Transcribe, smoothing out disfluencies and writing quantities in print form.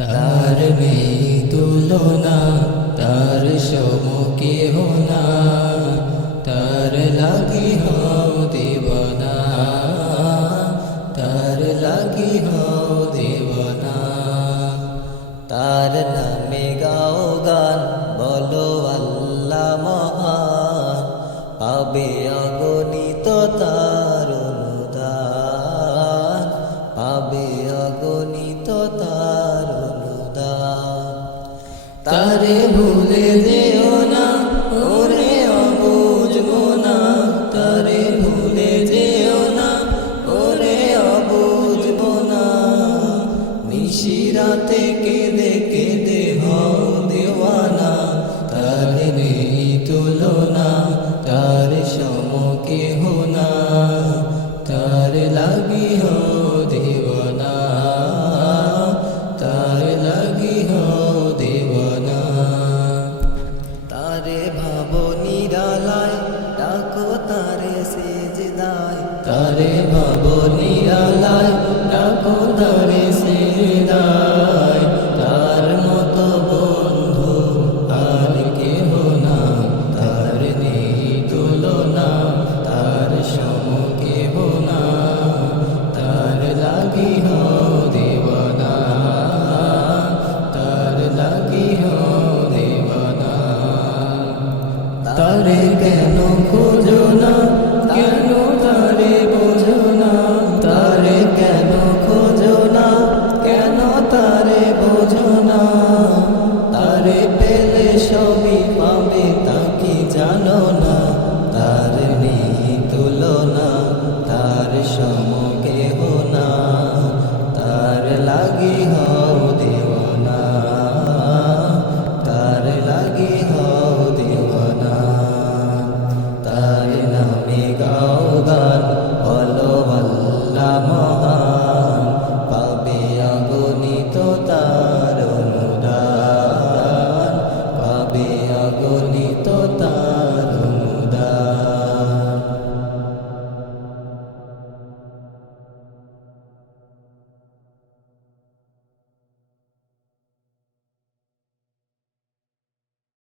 তার নেই তুলনা, তার সম কেহ না, তার লাগি হও দেওয়ানা, তার লাগি হও দেওয়ানা। তার নামে গাও গান, বলো আল্লাহ মহান, পাবে অগণিত তার অনুদান, পাবে অগণিত তার অনুদান। তারে ভুলে যেও না, ওরে অবুঝ গোনা, তারে ভুলে যেও না, ওরে অবুঝ গোনা। নিশিরাতে কেঁদে কেঁদে হও দেওয়ানা, তার নেই তুলনা, তার সম কেহ না, তার লাগি হও দেওয়ানা, তার লাগি হও দেওয়ানা। তারে ভাবো নিরালায়, ডাকো তারে সেজদায়, তারে ভাবো নিরালায়, ডাকো তারে সিজদায়। তার মতো বন্ধু আর কেহ না, তার নেই তুলনা, তার সম কেহ না, তার লাগি হও দেওয়ানা, তার লাগি হও দেওয়ানা। তারে কেন খোঁজো না, কেন তারে বোঝো না, তারে কেন খোঁজো না, কেন তারে বোঝো না।